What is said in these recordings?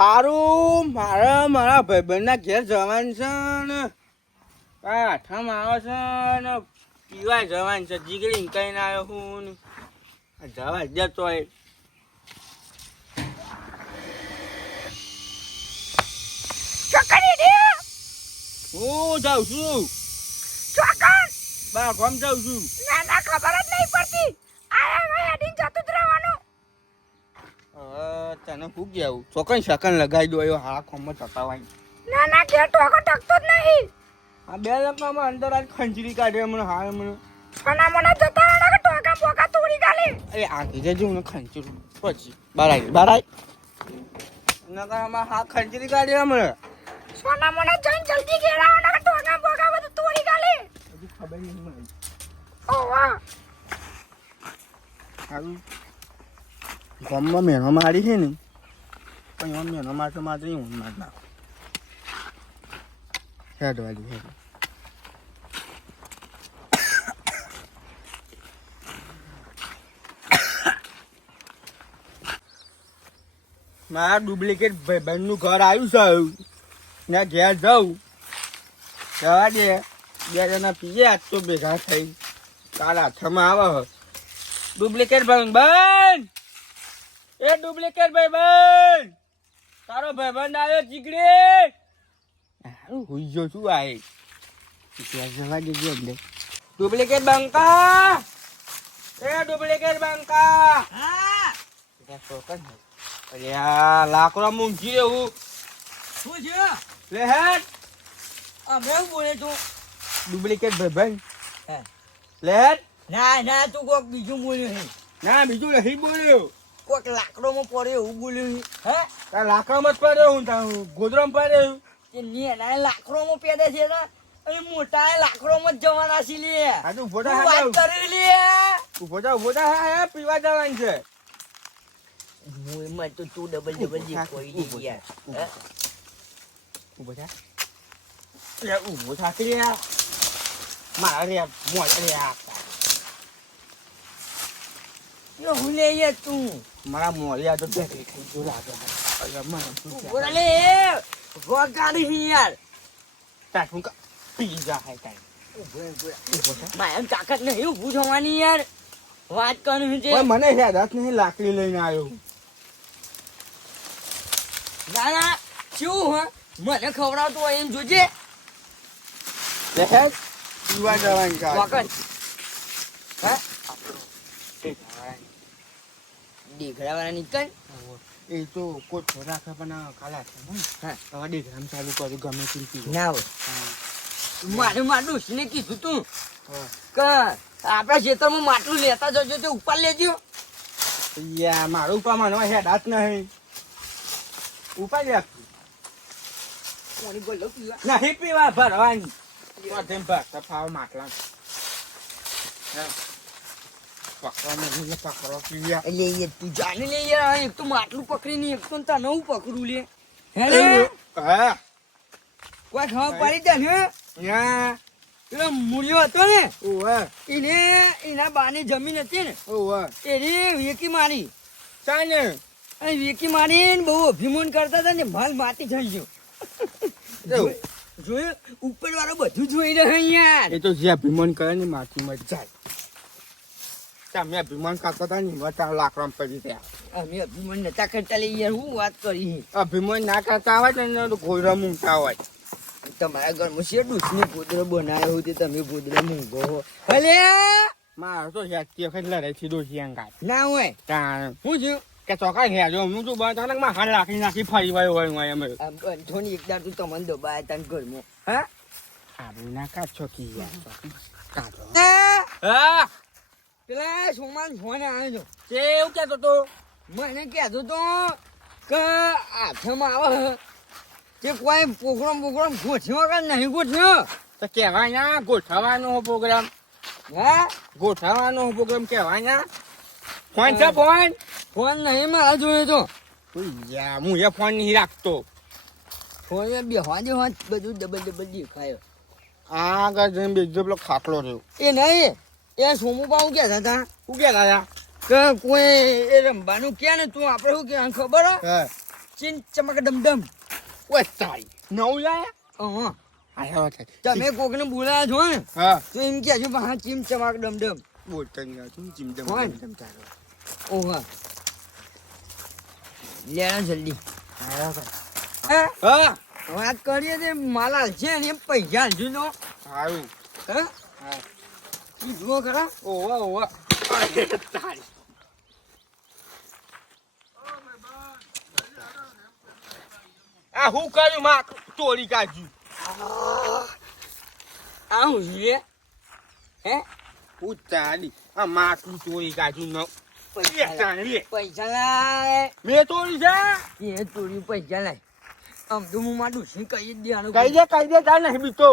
હારું મારે મારા ભાઈબંધના ઘેર જવાનું છે ને. આઠમ આવે છે ને. પીવા જવાનું છે. જીગરી કઈ ના આવ્યો હું ને. જવા જતો હોય. હું જાઉં છું. ચોકન બા ગામ જાઉં છું. ના ના ખબર જ નહીં પડતી આયા ભાઈ અડીને જતું જ રહેવાનું હવે તને શું કહેવું ચોકન શકન લગાવી દો એવો હા ખોમાં ચકાવાય ના ના કે ટોકો ટકતો જ નહીં. આ બે લંકામાં અંદર આજ ખંજરી કાઢે મને હાલ મને સોના મને જતા રહે કે ટોકા પોકા તોડી ગાલી? અરે આ કીધે જો મને ખંજરી. પછી બારાય બારાય નકર આમાં હા ખંજરી કાઢે હમણાં. સોના મને જઈને જલ્દી ઘેર આવો ટોકા પોકા બધું તોડી ગાલી. હજી ખબર નહીં મને ઓ વાહ. સારું. ગામમાં મેણો મારી છે ને પણ મારતો મારતો હું માર નાખું હેડ મારા ડુપ્લિકેટ ભાઈબંધનું ઘર આવ્યું છે. ત્યાં ઘેર જાઉં. જવા દે. બે જણા પીએ, આજ તો ભેગા થઈ. કાલ હાથમાં આવે ડુપ્લિકેટ ભાઈબંધ. એ ડુપ્લિકેટ ભાઈબંધ! તારો ભાઈબંધ આવ્યો ચીકડી. હારું હુઈ ગયો છું આ ત્યાં જવા દેજો અંદર ડુપ્લિકેટ બંકા. એ ડુપ્લિકેટ બંકા. હા. ત્યાં શોકન અરે આ લાકડા મૂંઘી રહ્યું શું છે લે હેડ. અમે બોલે તું. ડુપ્લિકેટ ભાઈબંધ. હે. લે હેડ. ના ના તું કોક બીજું બોલ્યું છે. ના બીજું નહીં બોલ્યો. કોક લાકડોમાં પડે એવું બોલ્યું હે? તાર લાકડામાં જ પડે હું તાર ગોદરામાં પડ્યો કે નેના લાકડોમાં પેદા છે ને એ મોટા લાકડોમાં જ જવાના છે લે. આ તું તું ફોટા વાત કરી લે. ઊભો થા ઊભો થા હા પીવા જવાનું છે. મોયમાં તો તું ડબલ ડબલ જે કોઈ યાર. હે? ઊભો થા. લે ઊભો થા કે મારા રે મોય રે આ. યો હું લે તું. મારા મોરિયા તો બેઠી થઈ ગયો લાગે અરે મને બોલે વગાડી હી યાર. હું કા પી જા હે કાઈ મારે તાકાત નહીં ઊભું થવાની યાર. વાત કરું છે મને હાથ નહીં લાકડી લઈને આવ્યો. ના ના શું હ? મને ખવડાવતું હોય એમ જોજે. લે પીવા જવાની છે વખત હે? વાળા નીકળ. એ તો કોઈ થોડા પણ કાલા છે હા. હવે દેખામ ચાલુ કર્યું ગમે તે પીવો. ના હોય. મારું મારું ને કીધું તું. કે આપણા ખેતરમાં માટલું લેતા જજો તે ઉપર લેજો. યા મારું ઉપર માનવા હેડ હાથ નહીં. ઉપર લે નહીં પીવા ભરવાની. ફાવ માટલા પકડો નહીં પકડો પીયા એટલે એ તું જાને લે યાર એક તો માટલું પકડીને એક તો તને હું પકડું લે. હે હા? કોઈ ખબર પડી જાય ને? યા પેલો મૂળિયો હતો ને એને એના બાની જમીન હતી ને ઓવે એની વેકી મારી. ચાલે? અને વેકી મારીને બહુ અભિમાન કરતા હતા ને માલ માટી થઈ ગયો. જોયું ઉપર વાળો બધું જોઈ રહ્યો યાર. એ તો જે અભિમાન કરે ને માથીમાં જ જાય તમે અભિમાન કરતા તા ની તારા લાકડામાં પડી ગયા. અમે અભિમાન નતા કરતા લઈ યાર હું વાત કરી અભિમાન ના કરતા હોય તો એને તો ઘોડા હોય. તમારા ઘરમાં શેડું ને ગોદડો બનાવ્યો હોય તમે ગોદડો મૂકો હો. ભલે! મારો તો યાદ વખત લડાઈ થી દોષી અંગાત. ના હોય? તાણ. હું છું? કે ચોકા જો હું તું બંધ તને હાલ રાખી નાખી ફરી વાયો હોય હું આમ બંધોની એકદાર તું તમને દબાયા તને ઘરમાં. હા? આવું ના કાચો કી યાર? કાચો હા? પેલા સોમાન ફોન આવ્યો તે એવું કહેતો તો? મને કહેતો તો કે હાથમાં આવે. કે કોઈ પ્રોગ્રામ પ્રોગ્રામ ગોઠવ્યો કે નહીં ગોઠવ્યો? તો કહેવાય ના ગોઠવવાનો પ્રોગ્રામ. હા? ગોઠવવાનો પ્રોગ્રામ કહેવાય ના. ફોન છે ફોન? ફોન નહીં મારા જોઈએ તો. હું એ ફોન નહીં રાખતો. ફોન બે હોજે હોજ બધું ડબલ ડબલ દેખાયો. આગળ જઈને બીજો પેલો ખાટલો રહ્યો. એ નહીં? એ સોમુ બાબુ કહેતા હતા? શું કહેતા હતા કે કોઈ એ રમવાનું કે ને તું? આપણે શું કે ખબર હે? હા. ચીન ચમક ડમડમ. ઓય તારી. નવ લાયા? હા. આયા વાત તમે કોકને બોલાયા છો ને હા. તો એમ કે કે હા ચીમ ચમાક ડમડમ. બોલતા નહીં છું ચીમચમ હોય. ડમડમ તારો. ઓહા. લેણા જલ્દી. હે હા. વાત કરીએ તે માલા છે ને એમ પૈસા હાલજો નો સારું હા. ઈ જુઓ ખરા. ઓવા ઓવા તારી આ હું કર્યું? માં ચોરી કાઢ્યું હું છે હે? હું તારી આ માટલું ચોરી કાઢ્યું ન. પૈસા લાય. મેં તોડી છે? એ ચોરી પૈસા લાય. આમ તો હું મારું શું કહી દેવાનું? કઈ દે કઈ દે તાર નહીં બીતો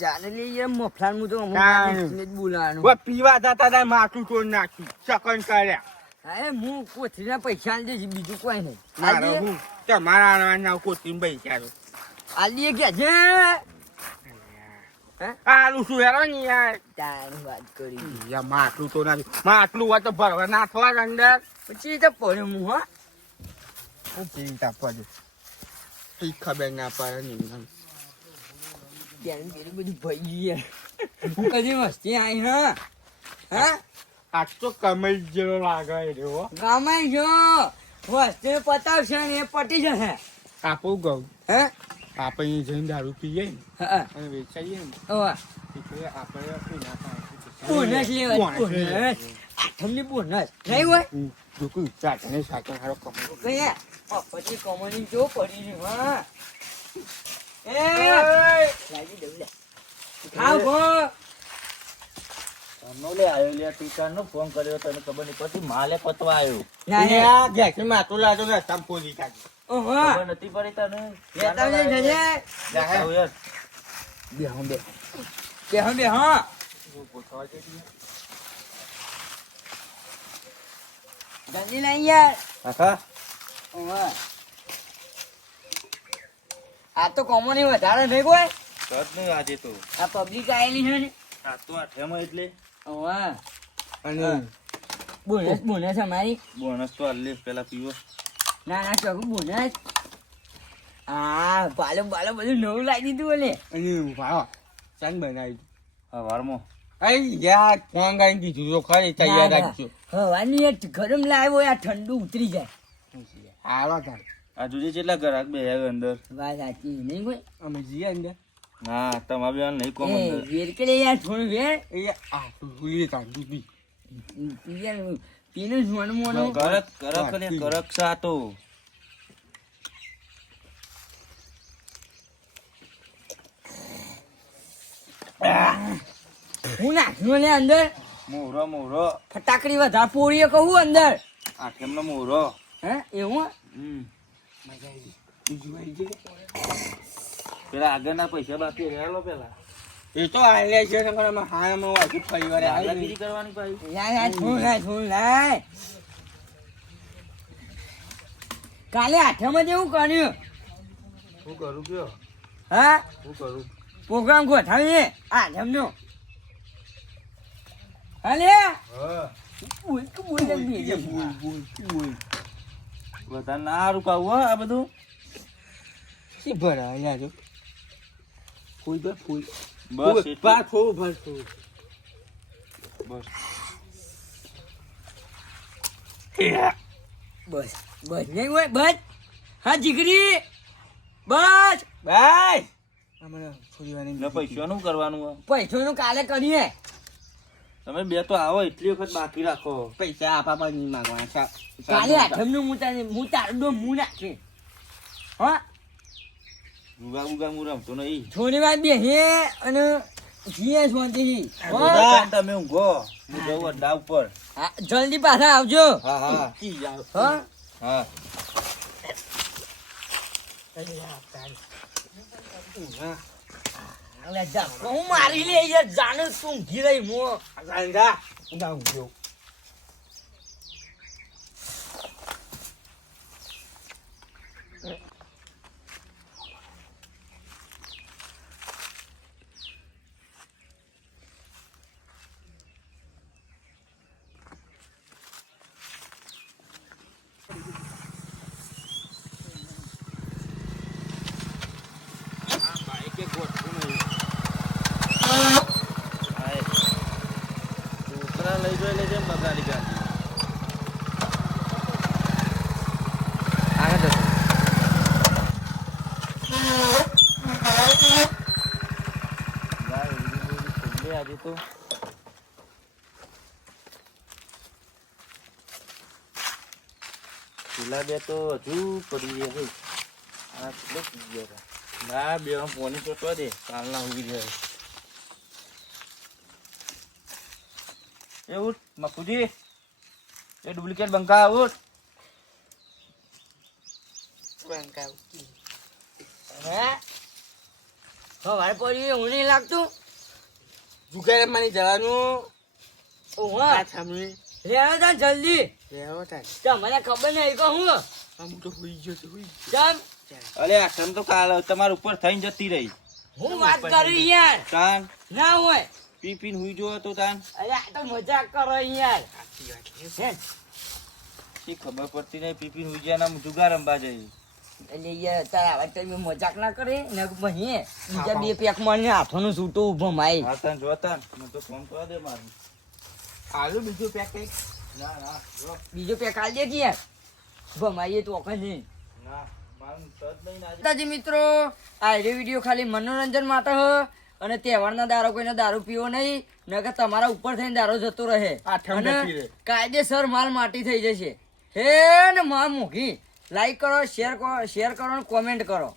ચાલે લે મફલાન તો અમુક ના. જ બોલાવાનું. પીવા જતા તા માટલું ચોરી નાખ્યું ચકન કર્યા. હા હું કોથરીના પૈસા આલી દઈશ બીજું કોઈ નહીં. મારો આલીએ હું? તમારા નામ કોચિંગ પૈસા આલીએ કે છે હે? શું હેરો ને યાર? તારી વાત કરી. માટલું તો નથી માટલું હોય તો ભરવા નાખવા અંદર. પછી તો પડ્યો હું. હા ચિંતા પડે કઈ ખબર ના પડે નહીં ત્યારે પેલું બધું ભાઈ યાર હું કદી વસ્તી આવી હા? હા? આ તો કમાઈ જેવો લાગે રહ્યો કમાઈ જો. વસ્તી પતાવશે ને એ પટી જશે. આપો ગૌ હે? આપણે જઈને દારૂ પીએ ને અને વેચાઈએ ને. આપણે બોનસ લેવા બોનસ આઠમની બોનસ. નહીં હોય? દુકુ ચાટને કયા? પછી કમોની જો પડી રહી હા? ફોન કર્યો તને ખબર નહીં પછી માલે પતવા આવ્યો. ના હે આ ગેસની માટલું લાજો ને રસ્તામાં પોલી કાઢી ઓહો. ખબર નથી પડી તને. બે હું. બે બે હું. બે હા જલ્દી નહીં યાર હા. ઓહો. આ તો કોમોની વધારે નહીં કોઈ કર નહીં આજે તો? આ પબ્લિક આયેલી છે ને. આ તો આઠેમાં એટલે? ઓહો અને બોનસ બોનસ અમારી. બોનસ તો આલે પેલા પીવો. ના ના ચોકુ બોનસ. આ બાલો બાલો બધું નવું લાવી દીધું ઓલે. અને વાહ ચાંદ બનાવી સવારમાં આઈ યાર ફોન તો ખરી તૈયાર રાખજો. હવાની ગરમ લાવ્યો આ ઠંડુ ઉતરી જાય. હાલો તાર. આ જોજે કેટલા ગ્રાહક બે અંદર? વાત સાચી નહીં કોઈ? અમે જઈએ અંદર. ના તમારે બેન નહીં કોમ અંદર. વેર કે યાર? થોડું વેર? એ આ ભૂલી કાઢું બી યાર પીનું સોનું મોનું? કરક કરક ને કરક સા તો હું નાખ્યું ને અંદર? મોરો મોરો ફટાકડી વધારે પોળીએ કહું અંદર? આ કેમનો મોરો હે એવું? હમ. પેલા આગળના પૈસા બાકી રહેલો પેલા. એ તો આલે છે ને પણ અમે હા અમે હજુ ફરી વાર આવી કરવાની ભાઈ. યાર યાર શું લાય શું લાય કાલે આઠમાં જેવું કર્યું. શું કરું કયો? હા? શું કરું? પ્રોગ્રામ ગોઠવીએ. આઠમનો. હાલે હા. બોલ બોલ બોલ. ને વધારે ના સારું કાવું હો આ બધું. શી ભરા યાર જો. ફૂલ બે ફૂલ બસ. બસ ફૂલ બસ ફૂલ બસ. બસ બસ. નહીં હોય બસ. હા જીગરી. બસ. બસ. હમણાં થોડી વાર પૈસાનું કરવાનું? પૈસાનું કાલે કરીએ. તમે બે તો આવો એટલી વખત બાકી રાખો. પૈસા આપા પણ નહીં માંગવા કાલે આઠમનું હું તારે હું તારું હું નાખે. હા? ગુગા ગુગા હું રમતો નહીં. થોડી વાર હે અને જીએ શાંતિથી હો? તમે ઊંઘો. હું જઉં અડ્ડા ઉપર. જલ્દી પાછા આવજો. હા હા. કી જાવ. હા? હા. હા. જા હું મારી લે યાર જાણે તું ઊંઘી રહી મો ગાંડા ના ઊંઘ્યો. આજે તો પેલા બે તો હજુ પડી ગયા છે. આ કેટલો પી ગયા હતા? ના બે પોની ચોટવા દે કાલના ઉગી જાય એવું મકુજી એ ડુપ્લિકેટ બંકા આવું. હે? સવારે પડ્યું એવું નહીં લાગતું. જુગારે મારી જવાનું. ઓહો. આ સામે જલ્દી. રહેવો થાય તમને ખબર નહીં કે હું. આમ તો હોઈ ગયો તો હોઈ ગયો. અરે આ તને તો કાલ તમારા ઉપર થઈને જતી રહી. હું વાત કરી યાર. તાન. ના હોય. પી પીને હુઈ જો તો તાન. અરે આ તો મજાક કરો યાર. હે શી ખબર પડતી નહીં પી પીને હુઈ ગયા ના જુગાર રમવા જઈ એટલે યાર તારા આવા તમે મજાક ના કરે ને બહી બીજા બે પેક મને હાથોનું સૂટું ઊભો માઈ હા તાન જો તો ફોન કરવા દે મારું. આલુ બીજું પેકેટ ના ના બીજો પેક આલ દે કે યાર ભમાઈએ તો ઓખા નહીં. ના મારું આજે મિત્રો આ વીડિયો ખાલી મનોરંજન માટે હ અને તહેવારના દારો કોઈને દારૂ પીવો નહીં નકર તમારા ઉપર થઈને દારો જતો રહે. કાયદેસર માલ માટી થઈ જશે. હે ને માં મૂકી લાઈક કરો શેર કરો શેર કરો કોમેન્ટ કરો.